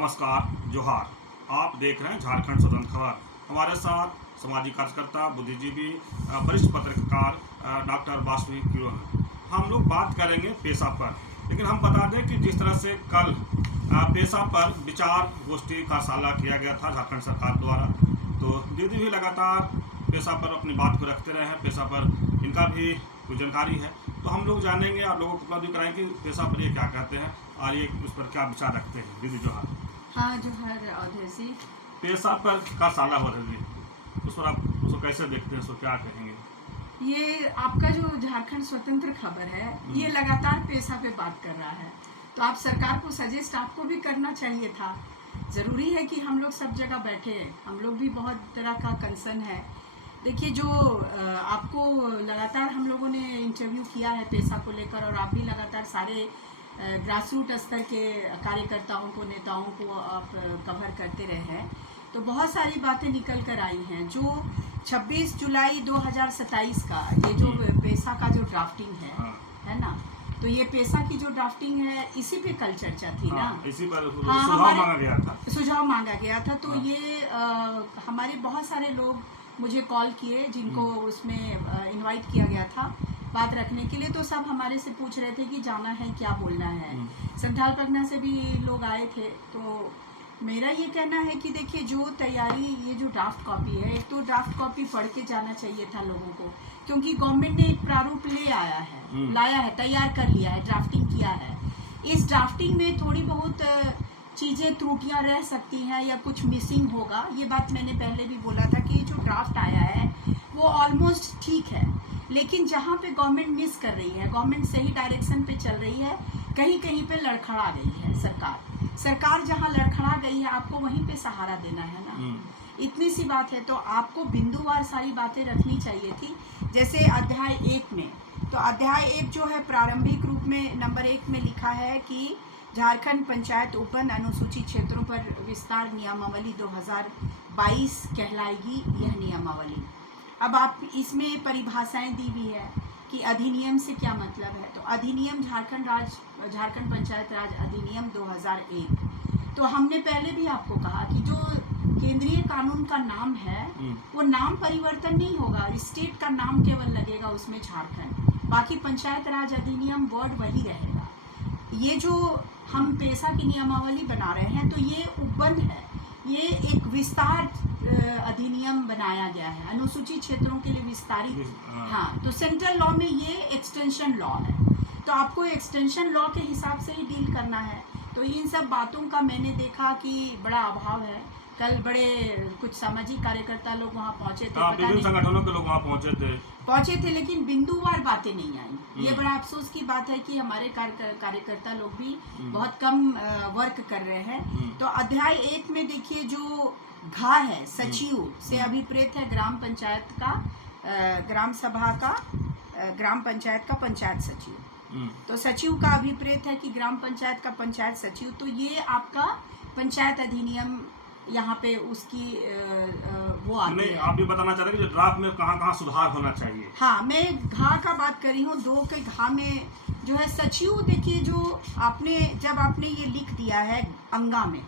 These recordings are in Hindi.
नमस्कार, जोहार। आप देख रहे हैं झारखंड स्वतंत्र खबर। हमारे साथ सामाजिक कार्यकर्ता, बुद्धिजीवी, वरिष्ठ पत्रकार डॉक्टर वासवी किरो हैं। हम लोग बात करेंगे पेशा पर, लेकिन हम बता दें कि जिस तरह से कल पेशा पर विचार गोष्ठी कार्यशाला किया गया था झारखंड सरकार द्वारा, तो दीदी भी लगातार पेशा पर अपनी बात को रखते रहे हैं। पेशा पर इनका भी कुछ जानकारी है, तो हम लोग जानेंगे, आप लोगों को उपलब्ध कराएंगे कि पेशा पर ये क्या कहते हैं और ये उस पर क्या विचार रखते हैं। दीदी जोहार। हाँ जोहार अवधेश जी। पेशा पर कार्यशाला हो रही है, उस पर आप उसको कैसे देखते हैं, उसको क्या कहेंगे? ये आपका जो झारखंड स्वतंत्र खबर है, ये लगातार पेशा पे बात कर रहा है, तो आप सरकार को सजेस्ट आपको भी करना चाहिए था। ज़रूरी है कि हम लोग सब जगह बैठे, हम लोग भी बहुत तरह का कंसर्न है। देखिए, जो आपको लगातार हम लोगों ने इंटरव्यू किया है पेशा को लेकर, और आप भी लगातार सारे ग्रास रूट स्तर के कार्यकर्ताओं को, नेताओं को आप कवर करते रहे हैं, तो बहुत सारी बातें निकल कर आई हैं। जो 26 जुलाई 2027 का ये जो पेशा का जो ड्राफ्टिंग है ना, तो ये पेशा की जो ड्राफ्टिंग है, इसी पे कल चर्चा थी ना। इसी पर हाँ, सुझाव मांगा गया था। सुझाव मांगा गया था, तो ये हमारे बहुत सारे लोग मुझे कॉल किए, जिनको उसमें इनवाइट किया गया था बात रखने के लिए, तो सब हमारे से पूछ रहे थे कि जाना है, क्या बोलना है। संथाल परगना से भी लोग आए थे। तो मेरा ये कहना है कि देखिए, जो तैयारी, ये जो ड्राफ्ट कॉपी है, एक तो ड्राफ्ट कॉपी पढ़ के जाना चाहिए था लोगों को, क्योंकि गवर्नमेंट ने एक प्रारूप लाया है, तैयार कर लिया है, ड्राफ्टिंग किया है। इस ड्राफ्टिंग में थोड़ी बहुत चीज़ें, त्रुटियां रह सकती हैं या कुछ मिसिंग होगा। ये बात मैंने पहले भी बोला था कि जो ड्राफ्ट आया है वो ऑलमोस्ट ठीक है, लेकिन जहाँ पे गवर्नमेंट मिस कर रही है, गवर्नमेंट सही डायरेक्शन पे चल रही है, कहीं कहीं पे लड़खड़ा गई है सरकार जहाँ लड़खड़ा गई है, आपको वहीं पे सहारा देना है ना। इतनी सी बात है, तो आपको बिंदुवार सारी बातें रखनी चाहिए थी। जैसे अध्याय 1 में, तो अध्याय 1 जो है प्रारंभिक रूप में नंबर 1 में लिखा है कि झारखंड पंचायत उपबंध अनुसूचित क्षेत्रों पर विस्तार नियमावली 2022 कहलाएगी यह नियमावली। अब आप इसमें परिभाषाएं दी हुई है कि अधिनियम से क्या मतलब है। तो अधिनियम झारखंड पंचायत राज अधिनियम 2001। तो हमने पहले भी आपको कहा कि जो केंद्रीय कानून का नाम है, वो नाम परिवर्तन नहीं होगा, स्टेट का नाम केवल लगेगा उसमें झारखंड, बाकी पंचायत राज अधिनियम वर्ड वही रहेगा। ये जो हम पेशा की नियमावली बना रहे हैं, तो ये उपबंध है, ये एक विस्तार अधिनियम बनाया गया है, अनुसूचित क्षेत्रों के लिए विस्तारित। हाँ, तो सेंट्रल लॉ में ये एक्सटेंशन लॉ है, तो आपको एक्सटेंशन लॉ के हिसाब से ही डील करना है। तो इन सब बातों का मैंने देखा कि बड़ा अभाव है। कल बड़े कुछ सामाजिक कार्यकर्ता लोग वहाँ पहुँचे थे, विभिन्न संगठनों के लोग वहाँ पहुँचे थे, लेकिन बिंदुवार बातें नहीं आई। ये बड़ा अफसोस की बात है कि हमारे कार्यकर्ता लोग भी बहुत कम वर्क कर रहे हैं। तो अध्याय 1 में देखिए, जो घा है, सचिव से अभिप्रेत है ग्राम पंचायत का, ग्राम सभा का, ग्राम पंचायत का पंचायत सचिव। तो सचिव का अभिप्रेत है कि ग्राम पंचायत का पंचायत सचिव। तो ये आपका पंचायत अधिनियम यहाँ पे उसकी वो आती है। आप ये बताना चाह रहे हैं कि ड्राफ्ट में कहाँ सुधार होना चाहिए? हाँ, मैं घा का बात कर रही हूँ। 2 के घा में जो है सचिव, देखिए, जो जब आपने ये लिख दिया है अंगा में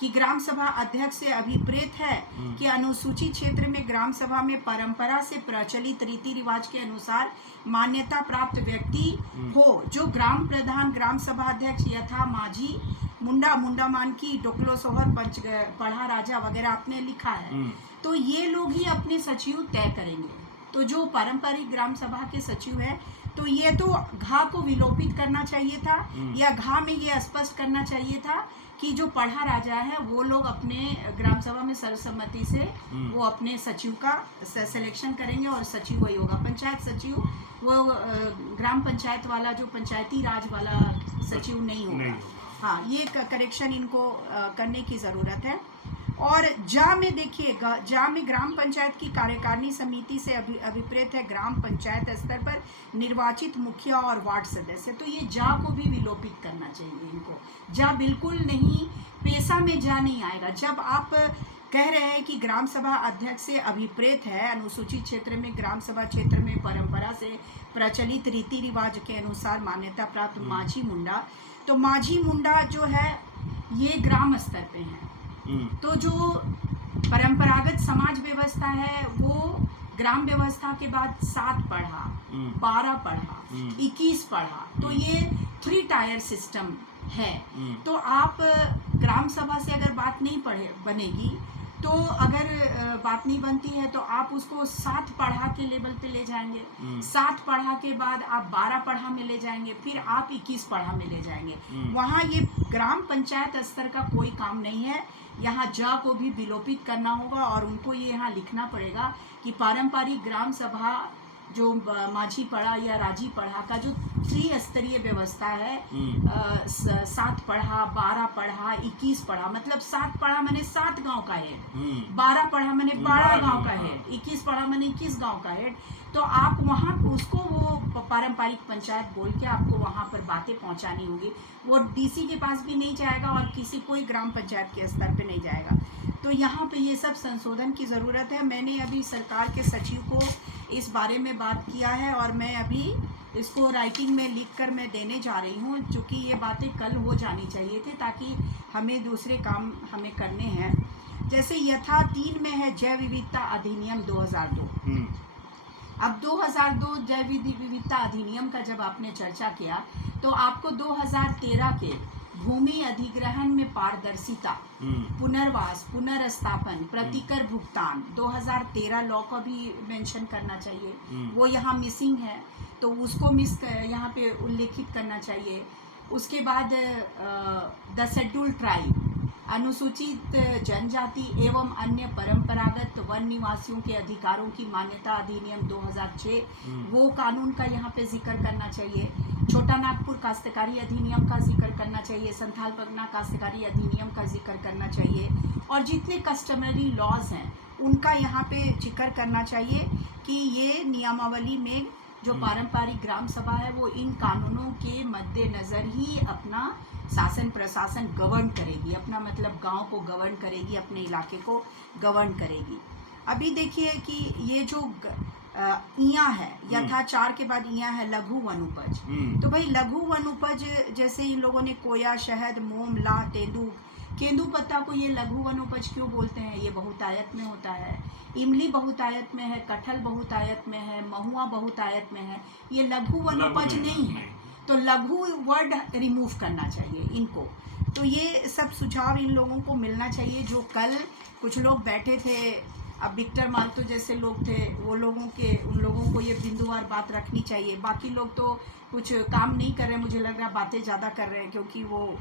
कि ग्राम सभा अध्यक्ष से अभिप्रेत है कि अनुसूचित क्षेत्र में ग्राम सभा में परंपरा से प्रचलित रीति रिवाज के अनुसार मान्यता प्राप्त व्यक्ति हो, जो ग्राम प्रधान, ग्राम सभा अध्यक्ष यथा माझी, मुंडा मानकी, डोकलो सोहर, पंच पढ़ा राजा वगैरह आपने लिखा है। तो ये लोग ही अपने सचिव तय करेंगे। तो जो पारंपरिक ग्राम सभा के सचिव है, तो ये तो घा को विलोपित करना चाहिए था, या घा में ये स्पष्ट करना चाहिए था कि जो पढ़ा राजा है वो लोग अपने ग्राम सभा में सर्वसम्मति से वो अपने सचिव का सिलेक्शन करेंगे, और सचिव वही होगा। पंचायत सचिव वो ग्राम पंचायत वाला, जो पंचायती राज वाला सचिव नहीं होगा। हाँ, ये करेक्शन इनको करने की ज़रूरत है। और जा में देखिए, जा में ग्राम पंचायत की कार्यकारिणी समिति से अभिप्रेत है ग्राम पंचायत स्तर पर निर्वाचित मुखिया और वार्ड सदस्य। तो ये जा को भी विलोपित करना चाहिए इनको। जा बिल्कुल नहीं, पेशा में जा नहीं आएगा। जब आप कह रहे हैं कि ग्राम सभा अध्यक्ष से अभिप्रेत है, अनुसूचित क्षेत्र में ग्राम सभा क्षेत्र में परंपरा से प्रचलित रीति रिवाज के अनुसार मान्यता प्राप्त माझी मुंडा, तो माझी मुंडा जो है ये ग्राम स्तर पे हैं। तो जो परंपरागत समाज व्यवस्था है वो ग्राम व्यवस्था के बाद 7 पढ़ा, 12 पढ़ा, 21 पढ़ा, तो ये 3 टायर सिस्टम है। तो आप ग्राम सभा से अगर बात नहीं बनेगी, तो अगर बात नहीं बनती है तो आप उसको 7 पढ़ा के लेवल पे ले जाएंगे, 7 पढ़ा के बाद आप 12 पढ़ा में ले जाएंगे, फिर आप 21 पढ़ा में ले जाएंगे। वहाँ ये ग्राम पंचायत स्तर का कोई काम नहीं है। यहाँ ज को भी विलोपित करना होगा और उनको ये यहाँ लिखना पड़ेगा कि पारंपरिक ग्राम सभा जो माझी पढ़ा या राजी पढ़ा का जो 3 स्तरीय व्यवस्था है, 7 पढ़ा, 12 पढ़ा, 21 पढ़ा, मतलब 7 पढ़ा मैंने 7 गांव का हेड, 12 पढ़ा मैंने 12 गांव का हेड, 21 पढ़ा मैंने 21 गांव का हेड। तो आप वहाँ उसको वो पारंपरिक पंचायत बोल के आपको वहाँ पर बातें पहुँचानी होगी। वो डीसी के पास भी नहीं जाएगा और किसी कोई ग्राम पंचायत के स्तर पे नहीं जाएगा। तो यहाँ पे ये सब संशोधन की ज़रूरत है। मैंने अभी सरकार के सचिव को इस बारे में बात किया है और मैं अभी इसको राइटिंग में लिख कर मैं देने जा रही हूँ, क्योंकि ये बातें कल हो जानी चाहिए थे ताकि हमें दूसरे काम हमें करने हैं। जैसे यथा 3 में है जैव विविधता अधिनियम 2002। अब 2002 जैव विविधता अधिनियम का जब आपने चर्चा किया तो आपको 2013 के भूमि अधिग्रहण में पारदर्शिता, पुनर्वास, पुनर्स्थापन, प्रतिकर भुगतान 2013 लॉ का भी मेंशन करना चाहिए। वो यहाँ मिसिंग है तो उसको यहाँ पे उल्लेखित करना चाहिए। उसके बाद द शेड्यूल ट्राइब, अनुसूचित जनजाति एवं अन्य परंपरागत वन निवासियों के अधिकारों की मान्यता अधिनियम 2006, वो कानून का यहाँ पे जिक्र करना चाहिए। छोटा नागपुर काश्तकारी अधिनियम का जिक्र करना चाहिए, संथाल परगना काश्तकारी अधिनियम का जिक्र करना चाहिए और जितने कस्टमरी लॉज हैं उनका यहाँ पे जिक्र करना चाहिए कि ये नियमावली में जो पारंपरिक ग्राम सभा है वो इन कानूनों के मद्देनज़र ही अपना शासन प्रशासन गवर्न करेगी, अपना मतलब गांव को गवर्न करेगी, अपने इलाके को गवर्न करेगी। अभी देखिए कि ये जो इया है, यथा 4 के बाद इया है लघु वन उपज। तो भाई लघु वन उपज जैसे इन लोगों ने कोया, शहद, मोम, लाह, तेंदू, केंदू पत्ता को ये लघु वन उपज क्यों बोलते हैं? ये बहुतायत में होता है। इमली बहुतायत में है, कटहल बहुतायत में है, महुआ बहुतायत में है, ये लघु वन उपज नहीं है। तो लघु वर्ड रिमूव करना चाहिए इनको। तो ये सब सुझाव इन लोगों को मिलना चाहिए। जो कल कुछ लोग बैठे थे, अब विक्टर माल्तो जैसे लोग थे, वो उन लोगों को ये बिंदुवार बात रखनी चाहिए। बाकी लोग तो कुछ काम नहीं कर रहे, मुझे लग रहा है बातें ज़्यादा कर रहे हैं क्योंकि वो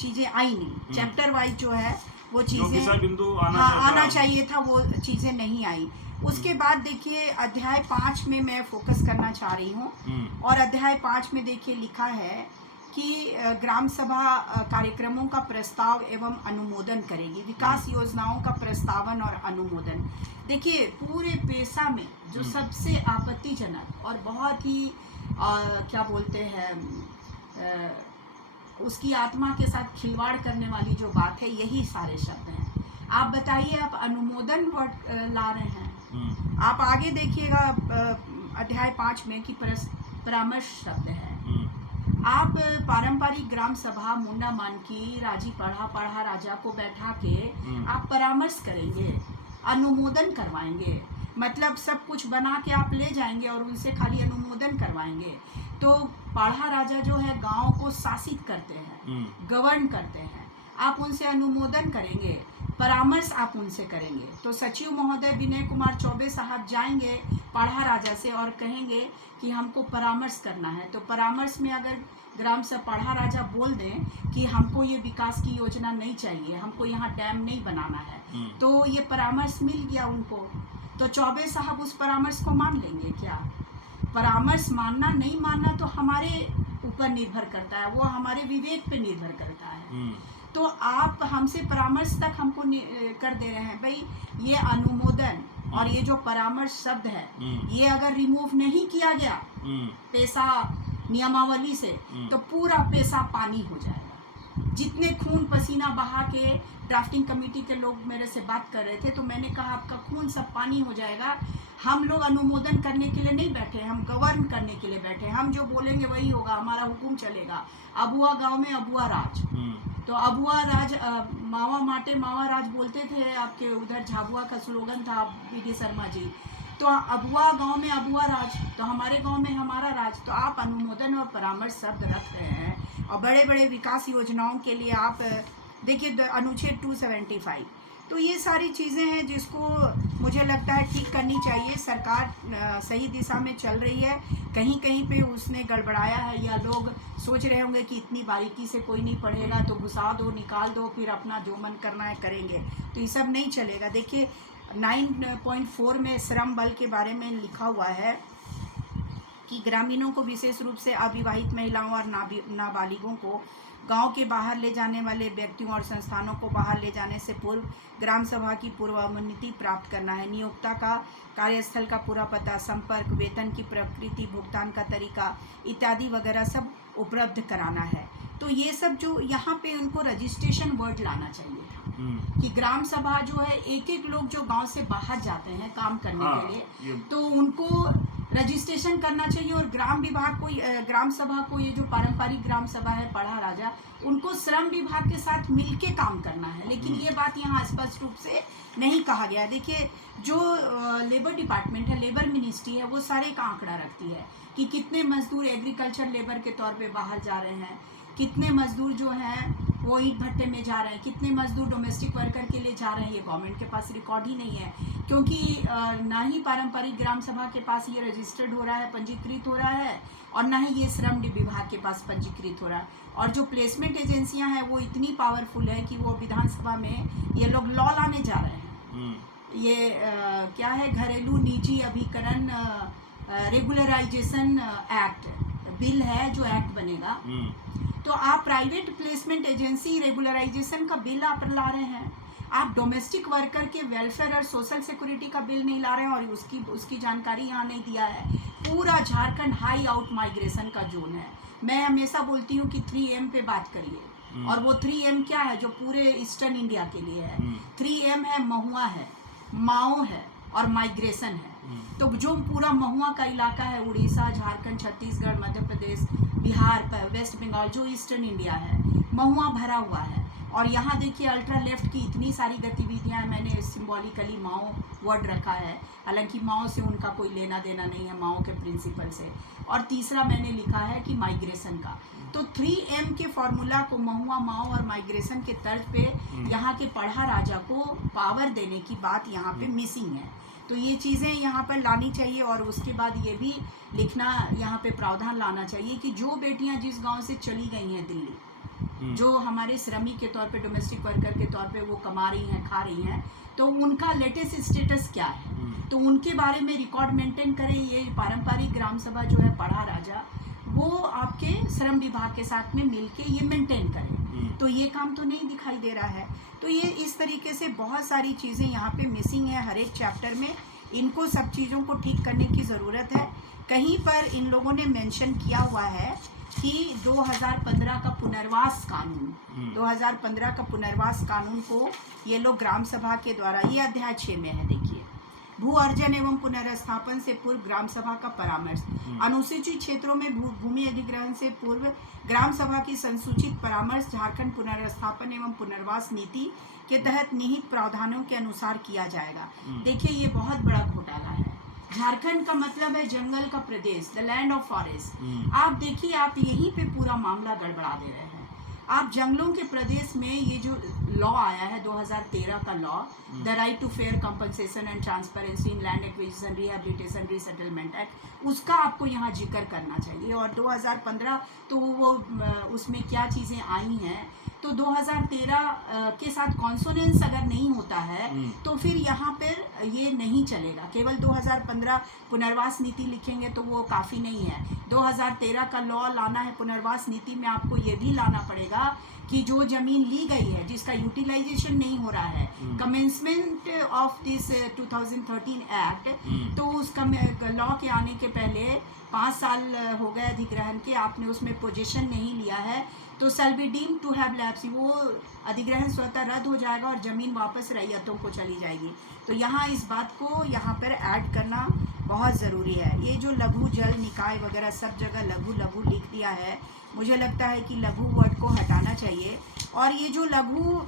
चीज़ें आई नहीं। चैप्टर वाइज जो है वो चीज़ें बिंदु आना चाहिए था, वो चीज़ें नहीं आई। उसके बाद देखिए अध्याय 5 में मैं फोकस करना चाह रही हूँ और अध्याय 5 में देखिए लिखा है कि ग्राम सभा कार्यक्रमों का प्रस्ताव एवं अनुमोदन करेगी, विकास योजनाओं का प्रस्तावन और अनुमोदन। देखिए पूरे पेशा में जो सबसे आपत्तिजनक और बहुत ही क्या बोलते हैं उसकी आत्मा के साथ खिलवाड़ करने वाली जो बात है, यही सारे शब्द हैं। आप बताइए, आप अनुमोदन वर्ड ला रहे हैं। आप आगे देखिएगा अध्याय 5 में कि परामर्श शब्द है। आप पारंपरिक ग्राम सभा मुंडा मानकी राजी पढ़ा राजा को बैठा के आप परामर्श करेंगे, अनुमोदन करवाएंगे, मतलब सब कुछ बना के आप ले जाएंगे और उनसे खाली अनुमोदन करवाएंगे। तो पढ़ा राजा जो है गांव को शासित करते हैं, गवर्न करते हैं, आप उनसे अनुमोदन करेंगे, परामर्श आप उनसे करेंगे। तो सचिव महोदय विनय कुमार चौबे साहब जाएंगे पढ़ा राजा से और कहेंगे कि हमको परामर्श करना है। तो परामर्श में अगर ग्राम से पढ़ा राजा बोल दें कि हमको ये विकास की योजना नहीं चाहिए, हमको यहाँ डैम नहीं बनाना है, तो ये परामर्श मिल गया उनको। तो चौबे साहब उस परामर्श को मान लेंगे क्या? परामर्श मानना नहीं मानना तो हमारे ऊपर निर्भर करता है, वो हमारे विवेक पे निर्भर करता है। तो आप हमसे परामर्श तक हमको कर दे रहे हैं। भाई ये अनुमोदन और ये जो परामर्श शब्द है, ये अगर रिमूव नहीं किया गया पेशा नियमावली से तो पूरा पेशा पानी हो जाएगा। जितने खून पसीना बहा के ड्राफ्टिंग कमेटी के लोग मेरे से बात कर रहे थे, तो मैंने कहा आपका खून सब पानी हो जाएगा। हम लोग अनुमोदन करने के लिए नहीं बैठे, हम गवर्न करने के लिए बैठे। हम जो बोलेंगे वही होगा, हमारा हुक्म चलेगा। अबुआ गांव में अबुआ राज, तो अबुआ राज मावा माटे मावा राज बोलते थे। आपके उधर झाबुआ का स्लोगन था BD शर्मा जी। तो अबुआ गांव में अबुआ राज, तो हमारे गांव में हमारा राज। तो आप अनुमोदन और परामर्श शब्द रख रहे हैं और बड़े बड़े विकास योजनाओं के लिए आप देखिए अनुच्छेद 275, तो ये सारी चीज़ें हैं जिसको मुझे लगता है ठीक करनी चाहिए। सरकार सही दिशा में चल रही है, कहीं कहीं पे उसने गड़बड़ाया है, या लोग सोच रहे होंगे कि इतनी बारीकी से कोई नहीं पढ़ेगा तो घुसा दो, निकाल दो, फिर अपना जो मन करना है करेंगे, तो ये सब नहीं चलेगा। देखिए 9.4 में श्रम बल के बारे में लिखा हुआ है कि ग्रामीणों को विशेष रूप से अविवाहित महिलाओं और नाबालिगों को गांव के बाहर ले जाने वाले व्यक्तियों और संस्थानों को बाहर ले जाने से पूर्व ग्राम सभा की पूर्वानुमति प्राप्त करना है। नियोक्ता का कार्यस्थल का पूरा पता, संपर्क, वेतन की प्रकृति, भुगतान का तरीका इत्यादि वगैरह सब उपलब्ध कराना है। तो ये सब जो यहाँ पे उनको रजिस्ट्रेशन वर्ड लाना चाहिए था कि ग्राम सभा जो है, एक एक लोग जो गांव से बाहर जाते हैं काम करने के लिए, तो उनको रजिस्ट्रेशन करना चाहिए। और ग्राम विभाग को, ग्राम सभा को, ये जो पारंपरिक ग्राम सभा है पढ़ा राजा, उनको श्रम विभाग के साथ मिलके काम करना है। लेकिन ये बात यहाँ स्पष्ट रूप से नहीं कहा गया। देखिए जो लेबर डिपार्टमेंट है, लेबर मिनिस्ट्री है, वो सारे का आंकड़ा रखती है कि कितने मजदूर एग्रीकल्चर लेबर के तौर पे बाहर जा रहे हैं, कितने मजदूर जो हैं वो ईंट भट्टे में जा रहे हैं, कितने मजदूर डोमेस्टिक वर्कर के लिए जा रहे हैं। ये गवर्नमेंट के पास रिकॉर्ड ही नहीं है, क्योंकि ना ही पारंपरिक ग्राम सभा के पास ये रजिस्टर्ड हो रहा है, पंजीकृत हो रहा है, और ना ही ये श्रम विभाग के पास पंजीकृत हो रहा है। और जो प्लेसमेंट एजेंसियां हैं वो इतनी पावरफुल है कि वो विधानसभा में ये लोग लॉ लाने जा रहे हैं। ये क्या है, घरेलू निजी अभिकरण रेगुलराइजेशन एक्ट बिल है, जो एक्ट बनेगा। तो आप प्राइवेट प्लेसमेंट एजेंसी रेगुलराइजेशन का बिल आप ला रहे हैं, आप डोमेस्टिक वर्कर के वेलफेयर और सोशल सिक्योरिटी का बिल नहीं ला रहे हैं, और उसकी जानकारी यहाँ नहीं दिया है। पूरा झारखंड हाई आउट माइग्रेशन का जोन है। मैं हमेशा बोलती हूँ कि 3M पे बात करिए, और वो 3M क्या है जो पूरे ईस्टर्न इंडिया के लिए है। 3M है, महुआ है, माओ है और माइग्रेशन है। तो जो पूरा महुआ का इलाका है, उड़ीसा, झारखंड, छत्तीसगढ़, मध्य प्रदेश, बिहार, वेस्ट बंगाल, जो ईस्टर्न इंडिया है, महुआ भरा हुआ है। और यहाँ देखिए अल्ट्रा लेफ्ट की इतनी सारी गतिविधियाँ, मैंने सिंबॉलिकली माओ वर्ड रखा है, हालांकि माओ से उनका कोई लेना देना नहीं है, माओ के प्रिंसिपल से। और तीसरा मैंने लिखा है कि माइग्रेशन का। तो 3M के फॉर्मूला को महुआ, माओ और माइग्रेशन के तर्ज पे यहाँ के पढ़ा राजा को पावर देने की बात यहाँ पे मिसिंग है। तो ये चीज़ें यहाँ पर लानी चाहिए। और उसके बाद ये भी लिखना यहाँ पे प्रावधान लाना चाहिए कि जो बेटियाँ जिस गांव से चली गई हैं दिल्ली, जो हमारे श्रमिक के तौर पे, डोमेस्टिक वर्कर के तौर पे वो कमा रही हैं, खा रही हैं, तो उनका लेटेस्ट स्टेटस क्या है, तो उनके बारे में रिकॉर्ड मेंटेन करें। ये पारंपरिक ग्राम सभा जो है पढ़ा राजा, वो आपके श्रम विभाग के साथ में मिलके ये मेंटेन करें। तो ये काम तो नहीं दिखाई दे रहा है। तो ये इस तरीके से बहुत सारी चीज़ें यहाँ पे मिसिंग है हर एक चैप्टर में। इनको सब चीज़ों को ठीक करने की ज़रूरत है। कहीं पर इन लोगों ने मेंशन किया हुआ है कि 2015 का पुनर्वास कानून, 2015 का पुनर्वास कानून को ये लोग ग्राम सभा के द्वारा, ये अध्याय 6 में है, देखिए, भू अर्जन एवं पुनर्स्थापन से पूर्व ग्राम सभा का परामर्श, अनुसूचित क्षेत्रों में भूमि अधिग्रहण से पूर्व ग्राम सभा की संसूचित परामर्श झारखंड पुनर्स्थापन एवं पुनर्वास नीति के तहत निहित प्रावधानों के अनुसार किया जाएगा। देखिए ये बहुत बड़ा घोटाला है। झारखंड का मतलब है जंगल का प्रदेश, द लैंड ऑफ फॉरेस्ट। आप देखिए, आप यहीं पे पूरा मामला गड़बड़ा दे रहे हैं। आप जंगलों के प्रदेश में ये जो लॉ आया है 2013 का law, the right to fair compensation and transparency in land acquisition, rehabilitation, resettlement act, उसका आपको यहाँ जिक्र करना चाहिए। और 2015 तो वो उसमें क्या चीज़ें आई हैं, तो 2013 के साथ कॉन्सोनेंस अगर नहीं होता है तो फिर यहाँ पर ये नहीं चलेगा। केवल 2015 पुनर्वास नीति लिखेंगे तो वो काफ़ी नहीं है। 2013 का लॉ लाना है पुनर्वास नीति में, आपको ये भी लाना पड़ेगा कि जो ज़मीन ली गई है जिसका यूटिलाइजेशन नहीं हो रहा है, कमेंसमेंट ऑफ दिस 2013 एक्ट, तो उस लॉ के आने के पहले 5 साल हो गए अधिग्रहण के, आपने उसमें पोजीशन नहीं लिया है तो shall be deemed to have lapse, वो अधिग्रहण स्वतः रद्द हो जाएगा और ज़मीन वापस रैयतों को चली जाएगी। तो यहाँ इस बात को यहाँ पर ऐड करना बहुत ज़रूरी है। ये जो लघु जल निकाय वगैरह सब जगह लघु लघु लिख दिया है, मुझे लगता है कि लघु वर्ड को हटाना चाहिए। और ये जो लघु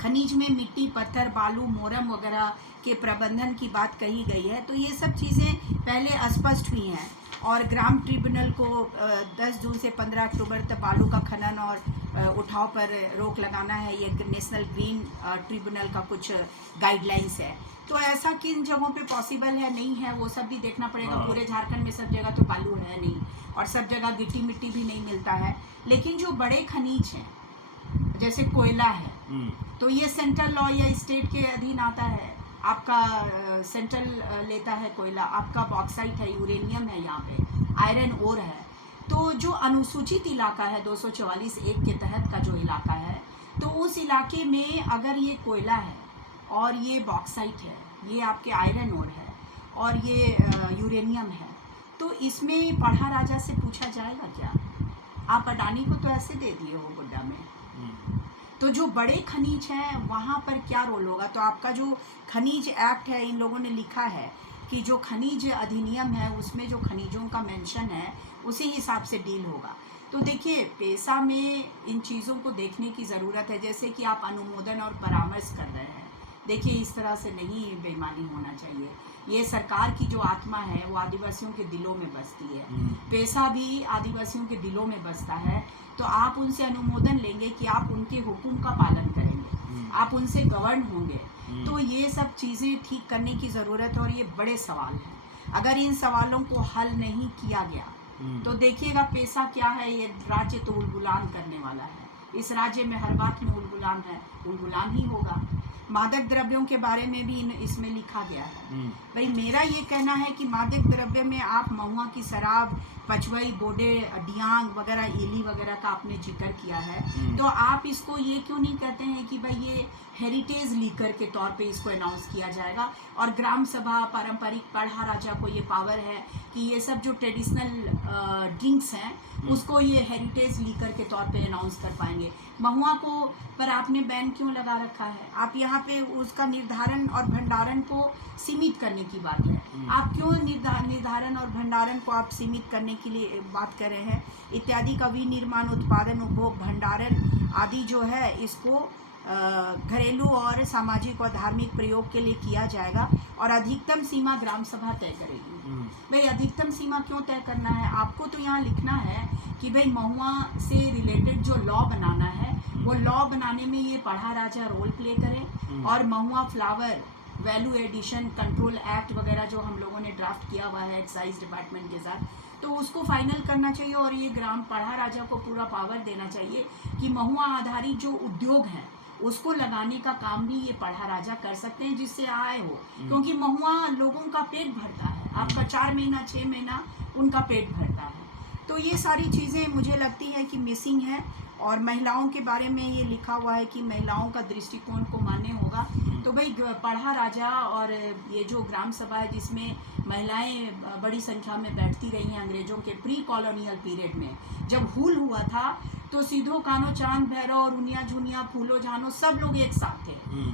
खनिज में मिट्टी, पत्थर, बालू, मोरम वगैरह के प्रबंधन की बात कही गई है, तो ये सब चीज़ें पहले अस्पष्ट हुई हैं और ग्राम ट्रिब्यूनल को 10 जून से 15 अक्टूबर तक बालू का खनन और उठाव पर रोक लगाना है। ये नेशनल ग्रीन ट्रिब्यूनल का कुछ गाइडलाइंस है। तो ऐसा किन जगहों पे पॉसिबल है, नहीं है, वो सब भी देखना पड़ेगा। पूरे झारखंड में सब जगह तो बालू है नहीं और सब जगह गिट्टी मिट्टी भी नहीं मिलता है। लेकिन जो बड़े खनिज हैं जैसे कोयला है, तो ये सेंट्रल लॉ या स्टेट के अधीन आता है। आपका सेंट्रल लेता है कोयला, आपका बॉक्साइट है, यूरेनियम है, यहाँ पे आयरन ओर है। तो जो अनुसूचित इलाका है 244(1) के तहत का जो इलाका है, तो उस इलाके में अगर ये कोयला है और ये बॉक्साइट है, ये आपके आयरन ओर है और ये यूरेनियम है, तो इसमें पढ़ा राजा से पूछा जाएगा क्या? आप अडानी को तो ऐसे दे दिए हो गुड्डा में। तो जो बड़े खनिज हैं वहाँ पर क्या रोल होगा? तो आपका जो खनिज एक्ट है, इन लोगों ने लिखा है कि जो खनिज अधिनियम है उसमें जो खनिजों का मेंशन है उसी हिसाब से डील होगा। तो देखिए, पेशा में इन चीज़ों को देखने की ज़रूरत है। जैसे कि आप अनुमोदन और परामर्श कर रहे हैं, देखिए इस तरह से नहीं बेईमानी होना चाहिए। ये सरकार की जो आत्मा है वो आदिवासियों के दिलों में बसती है, पेशा भी आदिवासियों के दिलों में बसता है। तो आप उनसे अनुमोदन लेंगे कि आप उनके हुक्म का पालन करेंगे, आप उनसे गवर्न होंगे। तो ये सब चीज़ें ठीक करने की ज़रूरत है और ये बड़े सवाल हैं। अगर इन सवालों को हल नहीं किया गया तो देखिएगा पेशा क्या है, ये राज्य तो उलगुलान करने वाला है। इस राज्य में हर बात में उलगुलान है, उलगुलान ही होगा। मादक द्रव्यों के बारे में भी इसमें लिखा गया है। भाई मेरा ये कहना है कि मादक द्रव्य में आप महुआ की शराब, पचवई, बोडे, डियांग वगैरह, एली वगैरह का आपने जिक्र किया है, तो आप इसको ये क्यों नहीं कहते हैं कि भाई ये हेरिटेज लीकर के तौर पे इसको अनाउंस किया जाएगा और ग्राम सभा, पारंपरिक पढ़ा राजा को ये पावर है कि ये सब जो ट्रेडिशनल ड्रिंक्स हैं उसको ये हेरिटेज लीकर के तौर पे अनाउंस कर पाएंगे। महुआ को पर आपने बैन क्यों लगा रखा है? आप यहाँ पे उसका निर्धारण और भंडारण को सीमित करने की बात है। आप क्यों निर्धारण और भंडारण को आप सीमित करने के लिए बात कर रहे हैं? इत्यादि का विनिर्माण, उत्पादन, उपभोग, भंडारण आदि जो है इसको घरेलू और सामाजिक और धार्मिक प्रयोग के लिए किया जाएगा और अधिकतम सीमा ग्राम सभा तय करेगी। भाई अधिकतम सीमा क्यों तय करना है? आपको तो यहाँ लिखना है कि भाई महुआ से रिलेटेड जो लॉ बनाना है वो लॉ बनाने में ये पढ़ा राजा रोल प्ले करे और mahua flower value addition control act वगैरह जो हम लोगों ने ड्राफ्ट किया हुआ है एक्साइज डिपार्टमेंट के साथ, तो उसको फाइनल करना चाहिए और ये ग्राम पढ़ा राजा को पूरा पावर देना चाहिए कि महुआ आधारित जो उद्योग हैं उसको लगाने का काम भी ये पढ़ा राजा कर सकते हैं, जिससे आय हो। क्योंकि महुआ लोगों का पेट भरता है, आपका 4 महीना 6 महीना उनका पेट भरता है। तो ये सारी चीज़ें मुझे लगती है कि मिसिंग है। और महिलाओं के बारे में ये लिखा हुआ है कि महिलाओं का दृष्टिकोण को मान्य होगा। तो भाई पढ़ा राजा और ये जो ग्राम सभा है जिसमें महिलाएं बड़ी संख्या में बैठती रही हैं अंग्रेज़ों के प्री कॉलोनियल पीरियड में, जब हुल हुआ था तो सीधो कानो, चांद भैरव और उनिया झुनिया, फूलो झानो सब लोग एक साथ थे।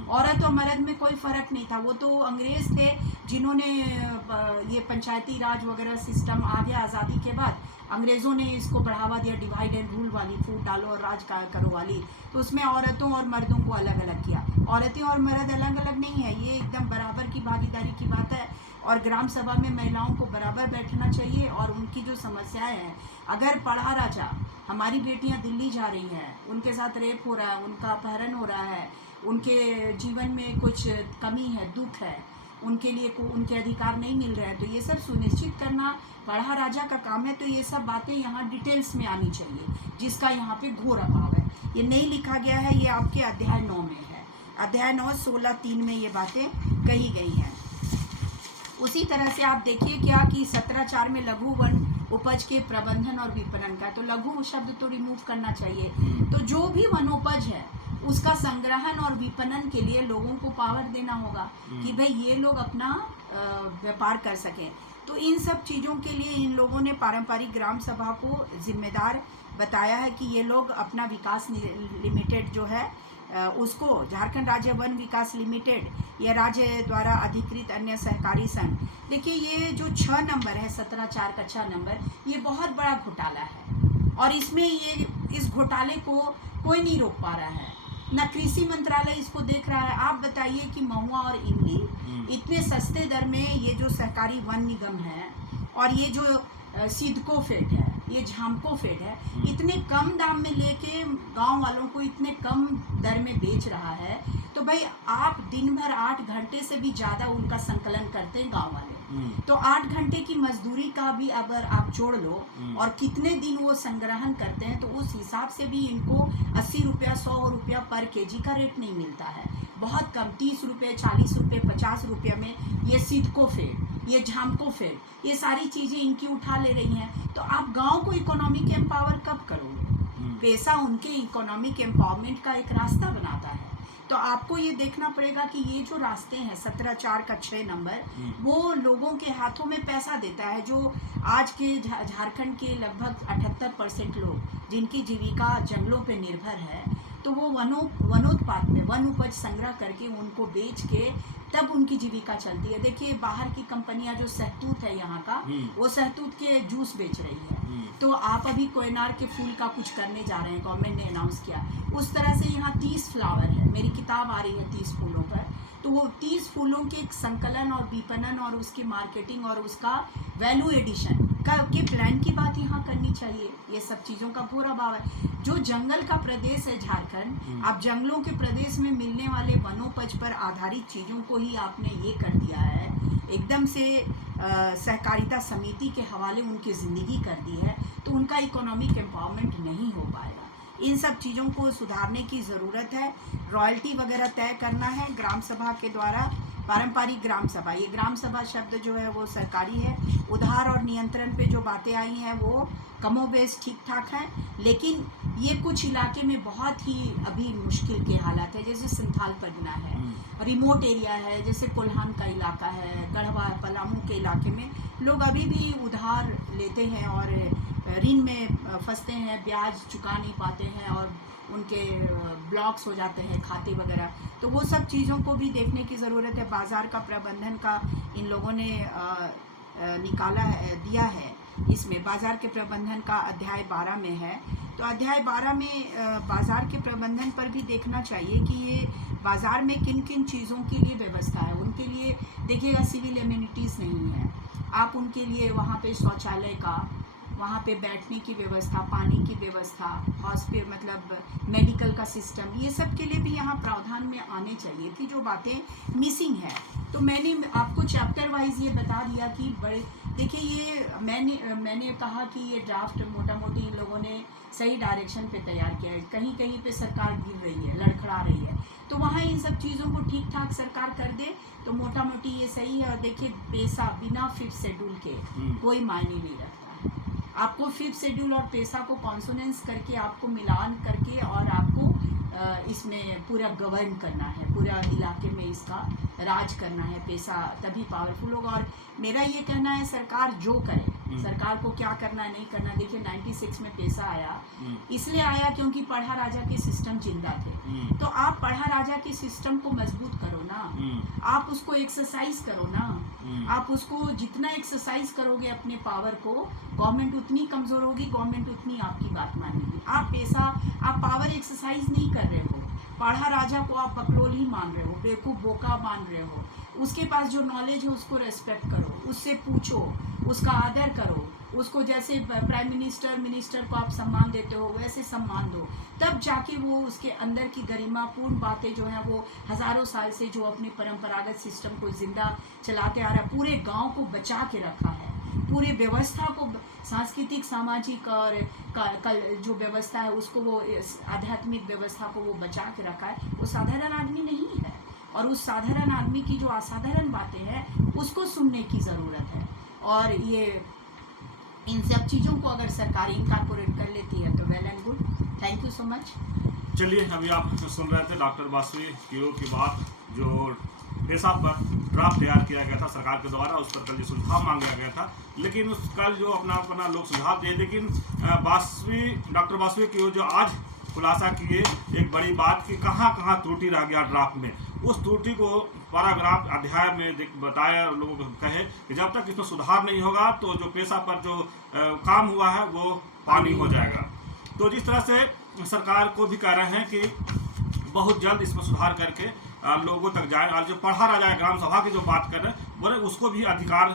औरत और मर्द में कोई फ़र्क नहीं था। वो तो अंग्रेज़ थे जिन्होंने ये पंचायती राज वगैरह सिस्टम आ गया आज़ादी के बाद, अंग्रेज़ों ने इसको बढ़ावा दिया, डिवाइड एंड रूल वाली, फूट डालो और राज करो वाली। तो उसमें औरतों और मर्दों को अलग अलग किया। औरतें और मर्द अलग अलग नहीं है, ये एकदम बराबर की भागीदारी की बात है। और ग्राम सभा में महिलाओं को बराबर बैठना चाहिए और उनकी जो समस्याएं हैं, अगर पढ़ा राजा, हमारी बेटियां दिल्ली जा रही हैं, उनके साथ रेप हो रहा है, उनका अपहरण हो रहा है, उनके जीवन में कुछ कमी है, दुख है, उनके लिए उनके अधिकार नहीं मिल रहे हैं, तो ये सब सुनिश्चित करना पढ़ा राजा का काम है। तो ये सब बातें यहाँ डिटेल्स में आनी चाहिए, जिसका यहाँ पे घोर अभाव है। ये नहीं लिखा गया है, ये आपके अध्याय 9 में है, अध्याय 9 16(3) में ये बातें कही गई हैं। उसी तरह से आप देखिए क्या कि 17(4) में लघु वन उपज के प्रबंधन और विपणन का, तो लघु शब्द तो रिमूव करना चाहिए। तो जो भी वनोपज है उसका संग्रहण और विपणन के लिए लोगों को पावर देना होगा कि भाई ये लोग अपना व्यापार कर सकें। तो इन सब चीज़ों के लिए इन लोगों ने पारंपरिक ग्राम सभा को जिम्मेदार बताया है कि ये लोग अपना विकास लिमिटेड जो है उसको झारखंड राज्य वन विकास लिमिटेड या राज्य द्वारा अधिकृत अन्य सहकारी संघ, देखिए ये जो 6 नंबर है 17(4) का 6 नंबर, ये बहुत बड़ा घोटाला है और इसमें ये इस घोटाले को कोई नहीं रोक पा रहा है, ना कृषि मंत्रालय इसको देख रहा है। आप बताइए कि महुआ और इमली इतने सस्ते दर में ये जो सहकारी वन निगम है और ये जो सिडकोफेड है, ये झामकोफेड है, इतने कम दाम में लेके गांव वालों को इतने कम दर में बेच रहा है, तो भाई आप दिन भर 8 घंटे से भी ज़्यादा उनका संकलन करते हैं गांव वाले, तो 8 घंटे की मजदूरी का भी अगर आप जोड़ लो और कितने दिन वो संग्रहण करते हैं तो उस हिसाब से भी इनको 80 रुपया 100 रुपया पर केजी का रेट नहीं मिलता है, बहुत कम 30 रुपये 40 रुपये 50 रुपये में ये सिडकोफेड, ये झामकोफेड, ये सारी चीज़ें इनकी उठा ले रही हैं। तो आप गांव को इकोनॉमिक एम्पावर कब करोगे? पैसा उनके इकोनॉमिक एम्पावरमेंट का एक रास्ता बनाता है, तो आपको ये देखना पड़ेगा कि ये जो रास्ते हैं 17(4) का 6 नंबर, वो लोगों के हाथों में पैसा देता है। जो आज के झारखंड के लगभग 78% लोग जिनकी जीविका जंगलों पे निर्भर है, तो वो वनोत्पाद में वन उपज संग्रह करके उनको बेच के तब उनकी जीविका चलती है। देखिए बाहर की कंपनियां जो सहतूत है यहाँ का, वो सहतूत के जूस बेच रही है, तो आप अभी कोयनार के फूल का कुछ करने जा रहे हैं, गवर्नमेंट ने अनाउंस किया, उस तरह से यहाँ 30 फ्लावर है, मेरी किताब आ रही है 30 फूलों पर, तो वो 30 फूलों के संकलन और विपणन और उसकी मार्केटिंग और उसका वैल्यू एडिशन के प्लान की बात यहाँ करनी चाहिए। ये सब चीज़ों का घोर अभाव है। जो जंगल का प्रदेश है झारखंड, आप जंगलों के प्रदेश में मिलने वाले वनोपज पर आधारित चीज़ों को ही आपने ये कर दिया है, एकदम से सहकारिता समिति के हवाले उनकी ज़िंदगी कर दी है, तो उनका इकोनॉमिक एम्पावरमेंट नहीं हो पाएगा। इन सब चीज़ों को सुधारने की ज़रूरत है। रॉयल्टी वगैरह तय करना है ग्राम सभा के द्वारा। पारंपरिक ग्राम सभा, ये ग्राम सभा शब्द जो है वो सरकारी है। उधार और नियंत्रण पे जो बातें आई हैं वो कमोबेश ठीक ठाक है, लेकिन ये कुछ इलाके में बहुत ही अभी मुश्किल के हालात है, जैसे संथाल परगना है, रिमोट एरिया है, जैसे कोल्हान का इलाका है, गढ़वा पलामू के इलाके में लोग अभी भी उधार लेते हैं और ऋण में फंसते हैं, ब्याज चुका नहीं पाते हैं और उनके ब्लॉक्स हो जाते हैं खाते वगैरह। तो वो सब चीज़ों को भी देखने की ज़रूरत है। बाज़ार का प्रबंधन का इन लोगों ने निकाला है, दिया है, इसमें बाज़ार के प्रबंधन का अध्याय 12 में है। तो अध्याय 12 में बाज़ार के प्रबंधन पर भी देखना चाहिए कि ये बाज़ार में किन किन चीज़ों के लिए व्यवस्था है। उनके लिए देखिएगा सिविल एमिनिटीज़ नहीं है, आप उनके लिए वहाँ पे शौचालय का, वहाँ पे बैठने की व्यवस्था, पानी की व्यवस्था, हॉस्पिटल मतलब मेडिकल का सिस्टम, ये सब के लिए भी यहाँ प्रावधान में आने चाहिए थी, जो बातें मिसिंग है। तो मैंने आपको चैप्टर वाइज ये बता दिया कि बड़े देखिए ये मैंने कहा कि ये ड्राफ्ट मोटा मोटी इन लोगों ने सही डायरेक्शन पे तैयार किया है। कहीं कहीं पे सरकार गिर रही है, लड़खड़ा रही है, तो वहाँ इन सब चीज़ों को ठीक ठाक सरकार कर दे तो मोटा मोटी ये सही है। और देखिए पैसा बिना 5th शेड्यूल के कोई मायने नहीं रखता है। आपको 5th शेड्यूल और पैसा को कॉन्सोनेंस करके, आपको मिलान करके और आपको इसमें पूरा गवर्न करना है, पूरा इलाके में इसका राज करना है, पैसा तभी पावरफुल होगा। और मेरा ये कहना है सरकार जो करे, सरकार को क्या करना है नहीं करना। देखिए 96 में पैसा आया, इसलिए आया क्योंकि पढ़ा राजा के सिस्टम जिंदा थे। तो आप पढ़ा राजा के सिस्टम को मजबूत करो ना, आप उसको एक्सरसाइज करो ना, आप उसको जितना एक्सरसाइज करोगे अपने पावर को, गवर्नमेंट उतनी कमज़ोर होगी, गवर्नमेंट उतनी आपकी बात मानेगी। आप पावर एक्सरसाइज नहीं कर रहे हो, पढ़ा राजा को आप बकलोल ही मान रहे हो, बेवकूफ़ बोका मान रहे हो। उसके पास जो नॉलेज है उसको रेस्पेक्ट करो, उससे पूछो, उसका आदर करो, उसको जैसे प्राइम मिनिस्टर को आप सम्मान देते हो वैसे सम्मान दो, तब जाके वो उसके अंदर की गरिमापूर्ण बातें जो हैं वो हज़ारों साल से जो अपने परंपरागत सिस्टम को जिंदा चलाते आ रहा है, पूरे गांव को बचा के रखा है, पूरे व्यवस्था को, सांस्कृतिक सामाजिक और जो व्यवस्था है उसको, वो आध्यात्मिक व्यवस्था को वो बचा के रखा है। वो साधारण आदमी नहीं है, और उस साधारण आदमी की जो असाधारण बातें हैं उसको सुनने की ज़रूरत है। और ये इन सब चीज़ों को अगर सरकार इनकॉर्पोरेट कर लेती है तो well and good. Thank you so much. चलिए, अभी आप सुन रहे थे डॉक्टर बासवी कीरो की बात, जो पेशा पर ड्राफ्ट तैयार किया गया था सरकार के द्वारा, उस पर कल जो सुझाव मांगा गया था, लेकिन उस कल जो अपना लोग सुझाव दिए, लेकिन डॉक्टर बासवी की जो आज खुलासा किए एक बड़ी बात कि कहाँ त्रुटि रह गया ड्राफ्ट में, उस त्रुटि को पैराग्राफ अध्याय में बताया, लोगों को कहे कि जब तक इसमें सुधार नहीं होगा तो जो पेशा पर जो काम हुआ है वो पानी हो जाएगा। तो जिस तरह से सरकार को भी कह रहे हैं कि बहुत जल्द इसमें सुधार करके लोगों तक जाए, और जो पढ़ा रह जाए ग्राम सभा की जो बात कर रहे हैं बोले उसको भी अधिकार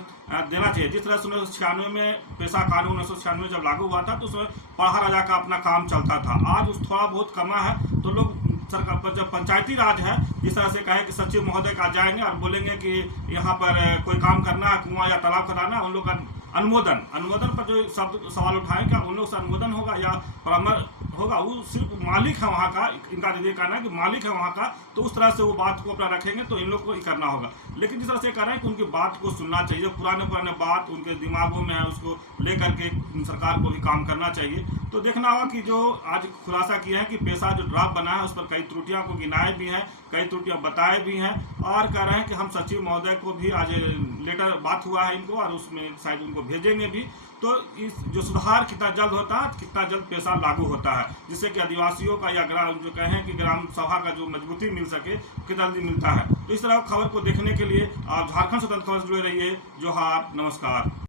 देना चाहिए। जिस तरह से 1996 में पेशा कानून 1996 जब लागू हुआ था तो उसमें पढ़ा राजा का अपना काम चलता था, आज उस थोड़ा बहुत कमा है तो लोग सरकार पर जब पंचायती राज है, जिस तरह से कहे कि सचिव महोदय का जाएंगे और बोलेंगे कि यहाँ पर कोई काम करना है, कुआं या तालाब कराना, उन लोग का अनुमोदन पर जो शब्द सवाल उठाएं, क्या उन लोग से अनुमोदन होगा या परामर्श होगा? वो सिर्फ मालिक है वहाँ का, इनका ये कहना है कि मालिक है वहाँ का, तो उस तरह से वो बात को अपना रखेंगे तो इन लोग को ही करना होगा। लेकिन जिस तरह से कह रहे हैं कि उनकी बात को सुनना चाहिए, पुराने बात उनके दिमागों में है, उसको लेकर के सरकार को भी काम करना चाहिए। तो देखना होगा कि जो आज खुलासा किया है कि पेशा जो ड्राफ्ट बना है उस पर कई त्रुटियां को गिनाए भी हैं, कई त्रुटियां बताए भी हैं, और कह रहे हैं कि हम सचिव महोदय को भी आज लेटर बात हुआ है इनको, और उसमें शायद उनको भेजेंगे भी। तो इस जो सुधार कितना जल्द होता है, कितना जल्द पेशा लागू होता है, जिससे कि आदिवासियों का या ग्राम जो कहें कि ग्राम सभा का जो मजबूती मिल सके, कितना जल्दी मिलता है। तो इस तरह खबर को देखने के लिए आप झारखंड स्वतंत्र खबर से जुड़े रहिए। जोहार, नमस्कार।